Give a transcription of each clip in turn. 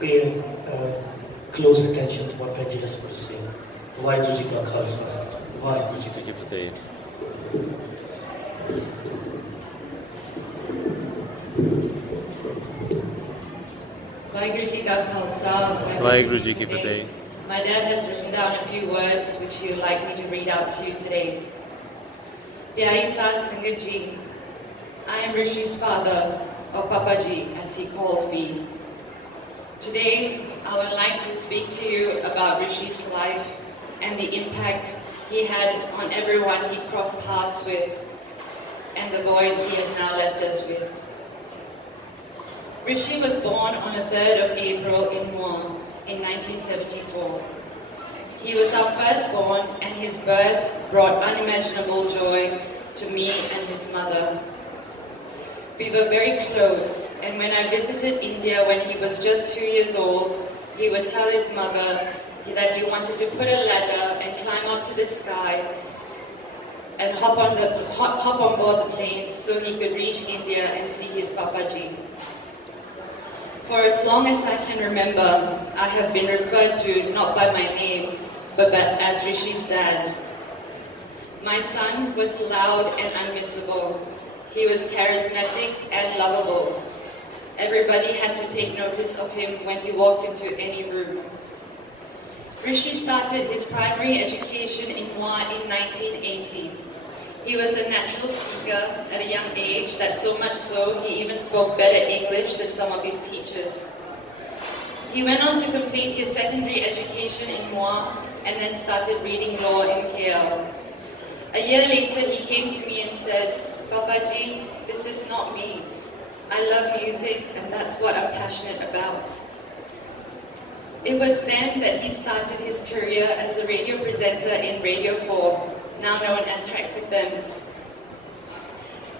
Pay close attention to what Papaji has to say. Vaheguru Ji Ka Khalsa, Vaheguru Ji Ki Fateh. Vaheguru Ji Ka Khalsa, Vaheguru Ji Ki Fateh. My dad has written down a few words which he would like me to read out to you today. Pyari Sad Singh Ji, I am Rishi's father, or Papaji as he called me. Today, I would like to speak to you about Rishi's life and the impact he had on everyone he crossed paths with and the void he has now left us with. Rishi was born on the 3rd of April in Muar in 1974. He was our firstborn and his birth brought unimaginable joy to me and his mother. We were very close, and when I visited India when he was just 2 years old, he would tell his mother that he wanted to put a ladder and climb up to the sky and hop on board the planes so he could reach India and see his Papaji. For as long as I can remember, I have been referred to not by my name, but as Rishi's dad. My son was loud and unmissable. He was charismatic and lovable. Everybody had to take notice of him when he walked into any room. Rishi started his primary education in Muar in 1980. He was a natural speaker at a young age, that so much so he even spoke better English than some of his teachers. He went on to complete his secondary education in Muar and then started reading law in KL. A year later he came to me and said, Papaji, this is not me. I love music and that's what I'm passionate about. It was then that he started his career as a radio presenter in Radio 4, now known as Tracks FM.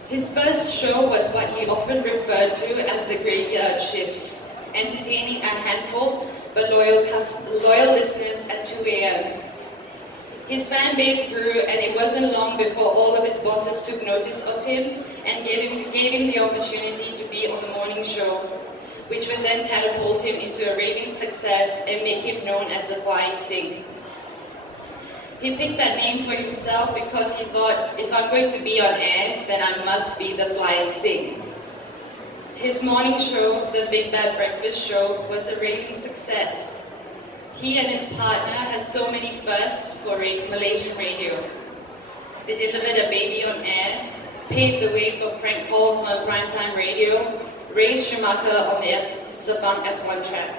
His first show was what he often referred to as the graveyard shift, entertaining a handful but loyal listeners at 2 a.m. His fan base grew, and it wasn't long before all of his bosses took notice of him and gave him the opportunity to be on the morning show, which would then catapult him into a raving success and make him known as the Flying Singh. He picked that name for himself because he thought, if I'm going to be on air, then I must be the Flying Singh. His morning show, the Big Bad Breakfast Show, was a raving success. He and his partner had so many firsts for Malaysian radio. They delivered a baby on air, paved the way for prank calls on primetime radio, raised Schumacher on the Sabang F1 track.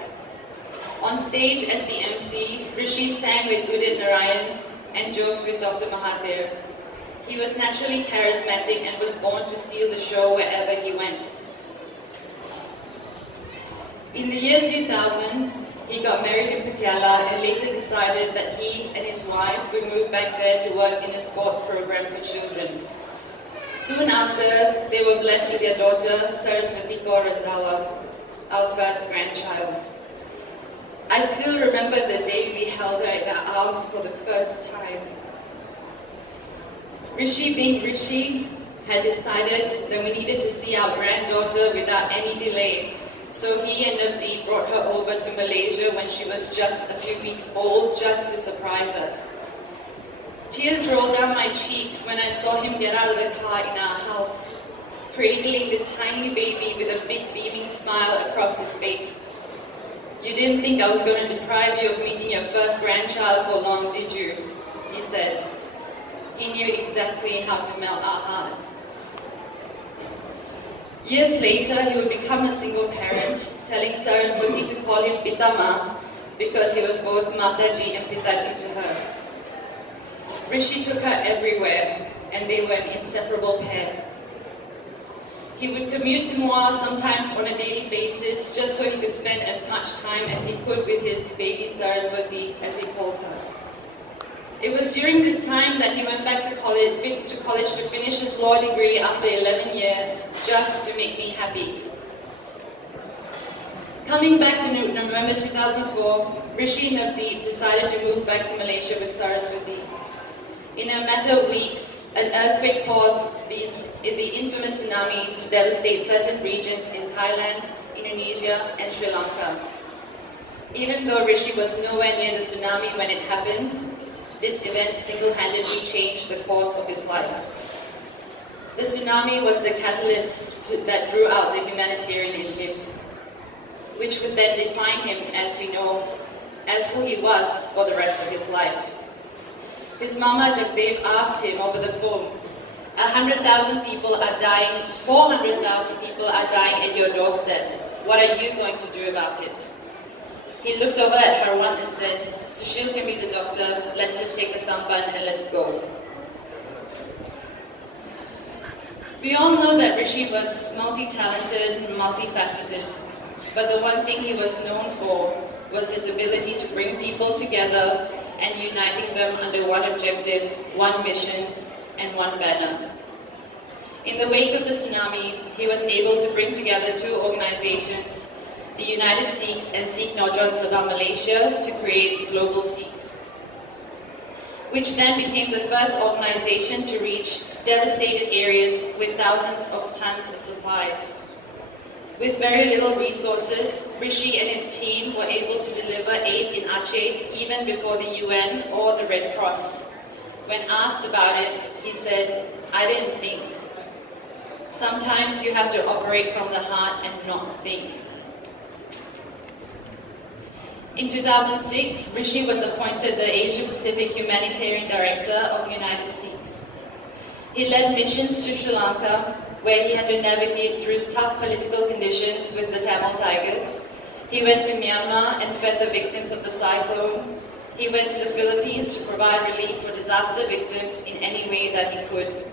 On stage as the MC, Rishi sang with Udit Narayan and joked with Dr. Mahathir. He was naturally charismatic and was born to steal the show wherever he went. In the year 2000, he got married in Patiala and later decided that he and his wife would move back there to work in a sports program for children. Soon after, they were blessed with their daughter, Saraswati Kaur Randawa, our first grandchild. I still remember the day we held her in our arms for the first time. Rishi, being Rishi, had decided that we needed to see our granddaughter without any delay. So he and Navdeep brought her over to Malaysia when she was just a few weeks old, just to surprise us. Tears rolled down my cheeks when I saw him get out of the car in our house, cradling this tiny baby with a big beaming smile across his face. You didn't think I was going to deprive you of meeting your first grandchild for long, did you? He said. He knew exactly how to melt our hearts. Years later, he would become a single parent, telling Saraswati to call him Pitama because he was both Mataji and Pitaji to her. Rishi took her everywhere, and they were an inseparable pair. He would commute to Muar sometimes on a daily basis just so he could spend as much time as he could with his baby Saraswati, as he called her. It was during this time that he went back to college to finish his law degree after 11 years, just to make me happy. Coming back to November 2004, Rishi and Navdeep decided to move back to Malaysia with Saraswati. In a matter of weeks, an earthquake caused the infamous tsunami to devastate certain regions in Thailand, Indonesia and Sri Lanka. Even though Rishi was nowhere near the tsunami when it happened, this event single-handedly changed the course of his life. The tsunami was the catalyst that drew out the humanitarian in him, which would then define him, as we know, as who he was for the rest of his life. His Mama Jagdev asked him over the phone, 100,000 people are dying, 400,000 people are dying at your doorstep. What are you going to do about it? He looked over at Harwant and said, Sushil can be the doctor, let's just take the sampan and let's go. We all know that Rishi was multi-talented and multifaceted, but the one thing he was known for was his ability to bring people together and uniting them under one objective, one mission, and one banner. In the wake of the tsunami, he was able to bring together two organizations, the United Sikhs and Sikh Naujawan Sabha Malaysia, to create Global Sikhs, which then became the first organization to reach devastated areas with thousands of tons of supplies. With very little resources, Rishi and his team were able to deliver aid in Aceh even before the UN or the Red Cross. When asked about it, he said, I didn't think. Sometimes you have to operate from the heart and not think. In 2006, Rishi was appointed the Asia Pacific Humanitarian Director of United Sikhs. He led missions to Sri Lanka, where he had to navigate through tough political conditions with the Tamil Tigers. He went to Myanmar and fed the victims of the cyclone. He went to the Philippines to provide relief for disaster victims in any way that he could.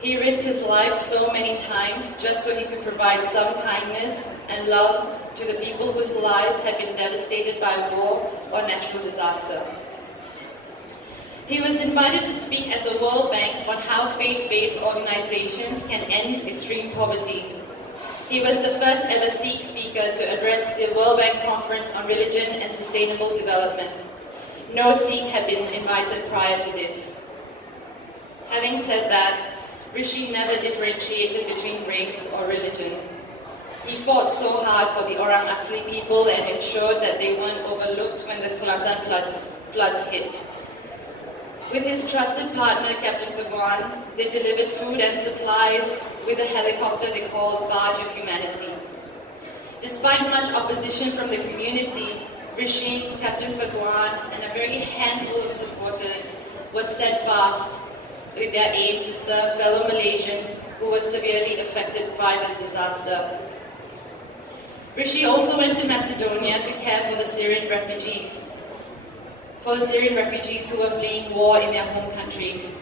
He risked his life so many times just so he could provide some kindness and love to the people whose lives had been devastated by war or natural disaster. He was invited to speak at the World Bank on how faith-based organizations can end extreme poverty. He was the first ever Sikh speaker to address the World Bank Conference on Religion and Sustainable Development. No Sikh had been invited prior to this. Having said that, Rishi never differentiated between race or religion. He fought so hard for the Orang Asli people and ensured that they weren't overlooked when the Kelantan floods hit. With his trusted partner, Captain Bhagwan, they delivered food and supplies with a helicopter they called Barge of Humanity. Despite much opposition from the community, Rishi, Captain Bhagwan, and a very handful of supporters were steadfast with their aim to serve fellow Malaysians who were severely affected by this disaster. Rishi also went to Macedonia to care for the Syrian refugees who were fleeing war in their home country.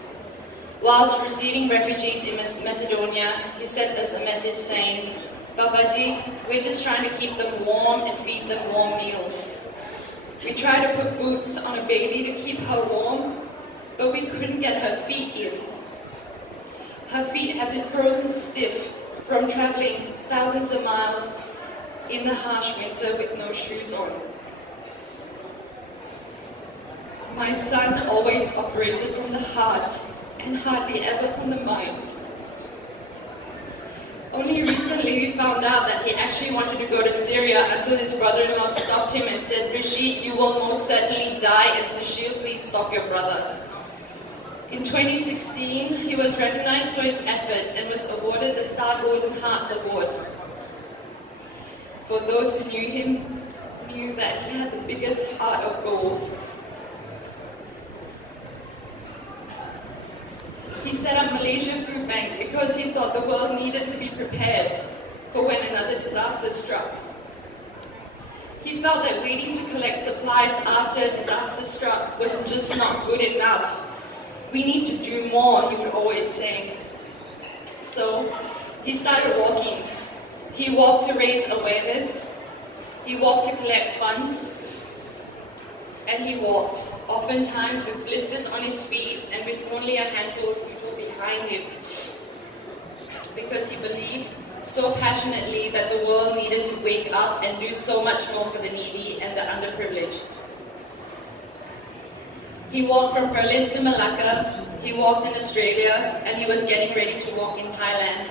Whilst receiving refugees in Macedonia, he sent us a message saying, Papaji, we're just trying to keep them warm and feed them warm meals. We tried to put boots on a baby to keep her warm, but we couldn't get her feet in. Her feet have been frozen stiff from traveling thousands of miles in the harsh winter with no shoes on. My son always operated from the heart and hardly ever from the mind. Only recently we found out that he actually wanted to go to Syria until his brother-in-law stopped him and said, Rishi, you will most certainly die, and Sushil, please stop your brother. In 2016, he was recognized for his efforts and was awarded the Star Golden Hearts Award. For those who knew him, knew that he had the biggest heart of gold. He set up Malaysia Food Bank because he thought the world needed to be prepared for when another disaster struck. He felt that waiting to collect supplies after a disaster struck was just not good enough. We need to do more, he would always say. So he started walking. He walked to raise awareness. He walked to collect funds. And he walked, oftentimes with blisters on his feet and with only a handful of people behind him. Because he believed so passionately that the world needed to wake up and do so much more for the needy and the underprivileged. He walked from Perlis to Malacca, he walked in Australia, and he was getting ready to walk in Thailand.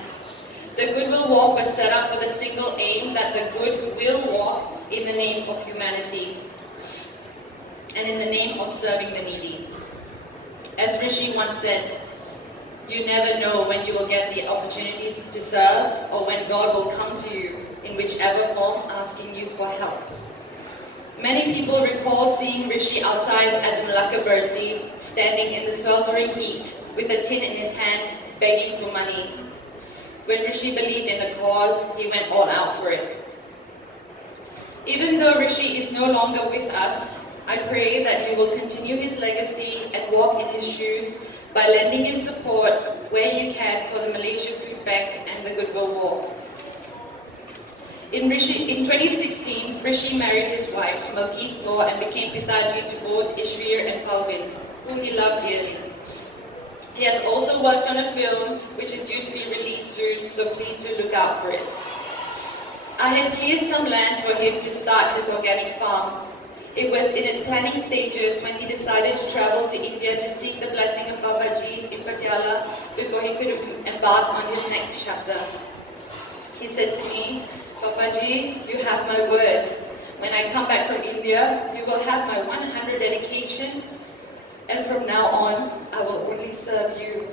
The Goodwill Walk was set up for the single aim that the good will walk in the name of humanity and in the name of serving the needy. As Rishi once said, you never know when you will get the opportunities to serve or when God will come to you in whichever form asking you for help. Many people recall seeing Rishi outside at the Malacca Bursi, standing in the sweltering heat with a tin in his hand, begging for money. When Rishi believed in a cause, he went all out for it. Even though Rishi is no longer with us, I pray that you will continue his legacy and walk in his shoes by lending your support where you can for the Malaysia Food Bank and the Goodwill Walk. In 2016, Rishi married his wife, Amritwant Kaur, and became Papaji to both Ishveer and Palvin, who he loved dearly. He has also worked on a film which is due to be released soon, so please do look out for it. I had cleared some land for him to start his organic farm. It was in its planning stages when he decided to travel to India to seek the blessing of Papaji in Patiala before he could embark on his next chapter. He said to me, "Papaji, you have my word. When I come back from India, you will have my 100 dedication, and from now on, I will only serve you."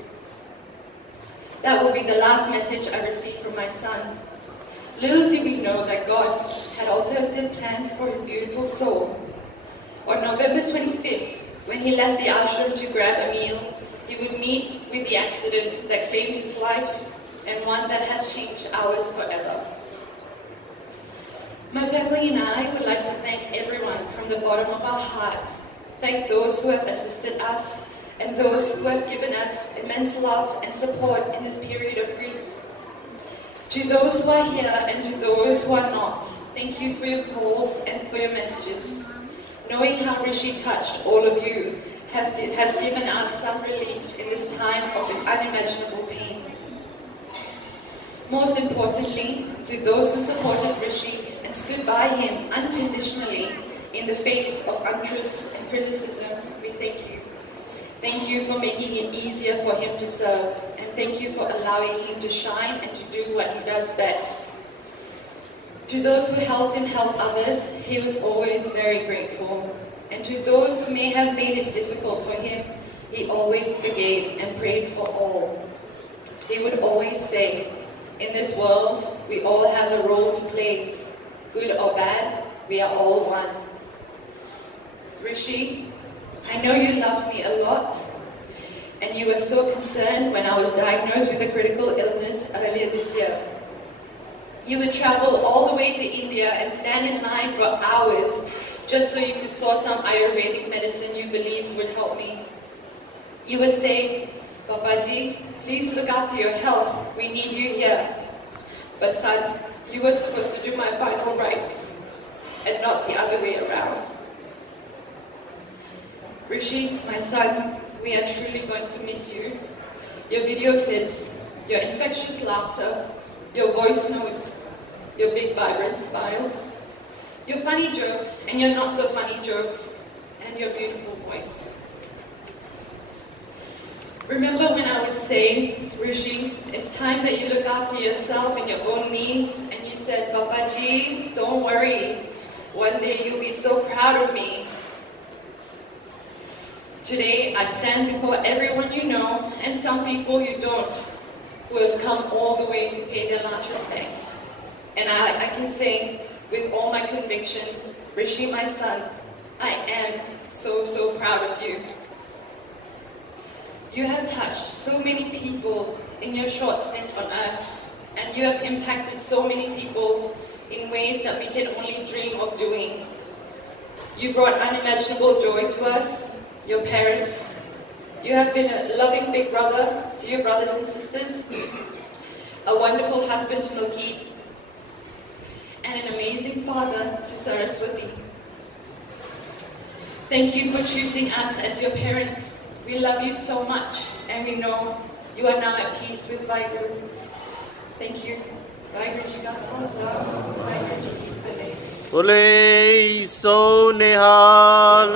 That will be the last message I received from my son. Little did we know that God had alternative plans for his beautiful soul. On November 25th, when he left the ashram to grab a meal, he would meet with the accident that claimed his life and one that has changed ours forever. My family and I would like to thank everyone from the bottom of our hearts. Thank those who have assisted us and those who have given us immense love and support in this period of grief. To those who are here and to those who are not, thank you for your calls and for your messages. Knowing how Rishi touched all of you has given us some relief in this time of unimaginable pain. Most importantly, to those who supported Rishi and stood by him unconditionally in the face of untruths and criticism, we thank you. Thank you for making it easier for him to serve, and thank you for allowing him to shine and to do what he does best. To those who helped him help others, he was always very grateful. And to those who may have made it difficult for him, he always forgave and prayed for all. He would always say, "In this world, we all have a role to play. Good or bad, we are all one." Rishi, I know you loved me a lot, and you were so concerned when I was diagnosed with a critical illness earlier this year. You would travel all the way to India and stand in line for hours just so you could source some Ayurvedic medicine you believed would help me. You would say, "Papaji, please look after your health. We need you here." But son, you were supposed to do my final rites and not the other way around. Rishi, my son, we are truly going to miss you. Your video clips, your infectious laughter, your voice notes, your big vibrant smile, your funny jokes and your not so funny jokes, and your beautiful voice. Remember when I would say, "Rishi, it's time that you look after yourself and your own needs," and you said, "Papaji, don't worry, one day you'll be so proud of me." Today, I stand before everyone you know, and some people you don't, who have come all the way to pay their last respects. And I can say, with all my conviction, Rishi, my son, I am so, so proud of you. You have touched so many people in your short stint on earth, and you have impacted so many people in ways that we can only dream of doing. You brought unimaginable joy to us, your parents. You have been a loving big brother to your brothers and sisters, a wonderful husband to Malki, and an amazing father to Saraswati. Thank you for choosing us as your parents. We love you so much, and we know you are now at peace with Vaheguru. Thank you. Vaheguru Ji Ka Khalsa, Vaheguru Ji Ki Fateh. Bole so nihal.